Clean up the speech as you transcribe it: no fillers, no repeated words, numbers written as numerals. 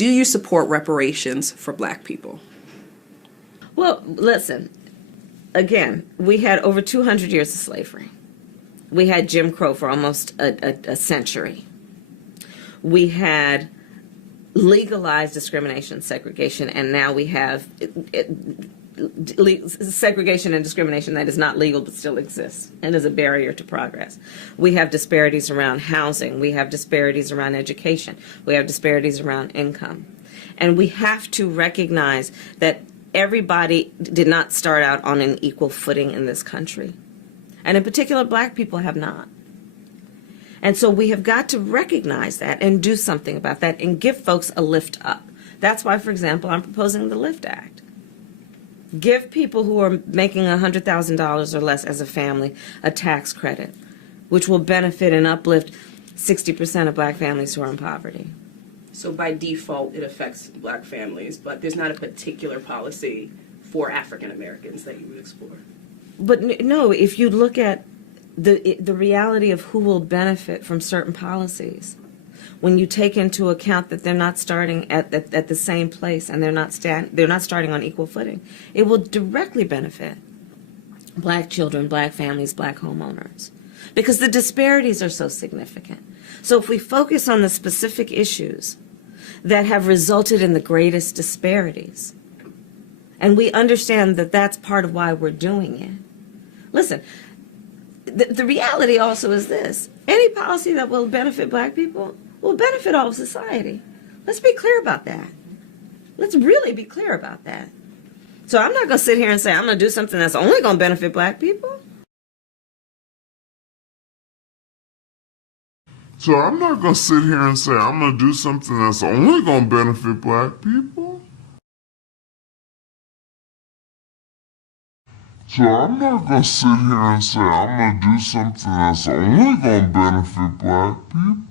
Do you support reparations for Black people? Well, listen, again, we had over 200 years of slavery. We had Jim Crow for almost a century. We had legalized discrimination, segregation, and now we have segregation and discrimination that is not legal but still exists and is a barrier to progress. We have disparities around housing. We have disparities around education. We have disparities around income. And we have to recognize that everybody did not start out on an equal footing in this country. And in particular, Black people have not. And so we have got to recognize that and do something about that and give folks a lift up. That's why, for example, I'm proposing the LIFT Act. Give people who are making $100,000 or less as a family a tax credit, which will benefit and uplift 60% of Black families who are in poverty. So by default, it affects Black families, but there's not a particular policy for African Americans that you would explore. But no, if you look at the reality of who will benefit from certain policies, when you take into account that they're not starting at the same place and they're not starting on equal footing, it will directly benefit Black children, Black families, Black homeowners, because the disparities are so significant. So if we focus on the specific issues that have resulted in the greatest disparities, and we understand that that's part of why we're doing it. Listen, the reality also is this: any policy that will benefit Black people will benefit all of society. Let's be clear about that. Let's really be clear about that. So I'm not going to sit here and say I'm going to do something that's only going to benefit Black people. So I'm not going to sit here and say I'm going to do something that's only going to benefit Black people. So I'm not going to sit here and say I'm going to do something that's only going to benefit Black people.